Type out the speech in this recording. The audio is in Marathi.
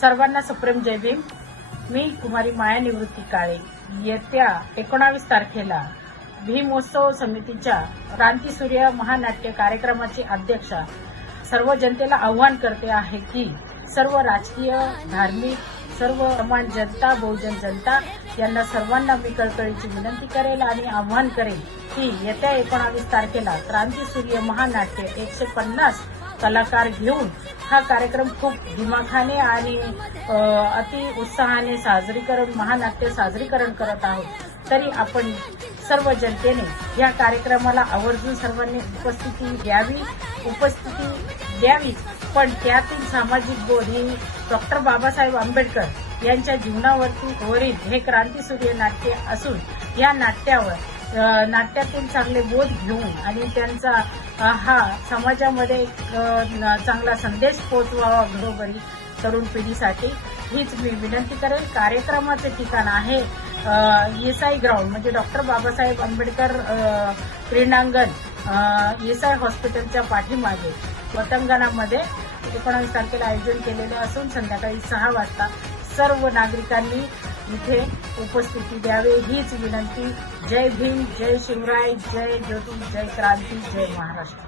सर्वांना सुप्रेम जय भीम। मी कुमारी माया निवृत्ती काळे येत्या 19 तारखेला भीमोत्सव समितीच्या क्रांतीसूर्य महानाट्य कार्यक्रमाची अध्यक्षा सर्व जनतेला आव्हान करते आहे की सर्व राजकीय धार्मिक सर्व समान जनता बहुजन जनता यांना सर्वांना मी कळकळीची विनंती करेल आणि आव्हान करेल की येत्या 19 तारखेला क्रांतीसूर्य महानाट्य 150 कलाकार घेऊन हा कार्यक्रम खूप दिमाखाने आणि अति उत्साहाने महानाट्य साजरीकरण करत आहोत। तरी आपण सर्व जनतेने या कार्यक्रमाला आवर्जून सर्वांनी उपस्थिती द्यावी। पण त्यातील सामाजिक बोध ही डॉक्टर बाबासाहेब आंबेडकर यांच्या जीवनावरील हे क्रांतीसूर्य नाट्य असून या नाट्यातून चांगले बोध घेऊन आणि त्यांचा हा समाजामध्ये चांगला संदेश पोहोचवावा घरोघरी तरुण पिढीसाठी हीच मी विनंती करेल। कार्यक्रमाचे ठिकाण आहे येसाई ग्राउंड म्हणजे डॉक्टर बाबासाहेब आंबेडकर क्रीडांगण येसाई हॉस्पिटलच्या पाठीमागे पतंगणामध्ये 19 तारखेला आयोजन केलेले असून संध्याकाळी 6 वाजता सर्व नागरिकांनी इथे उपस्थिती द्यावे हीच विनंती। जय भीम, जय शिवराय, जय ज्योती, जय क्रांती, जय महाराष्ट्र।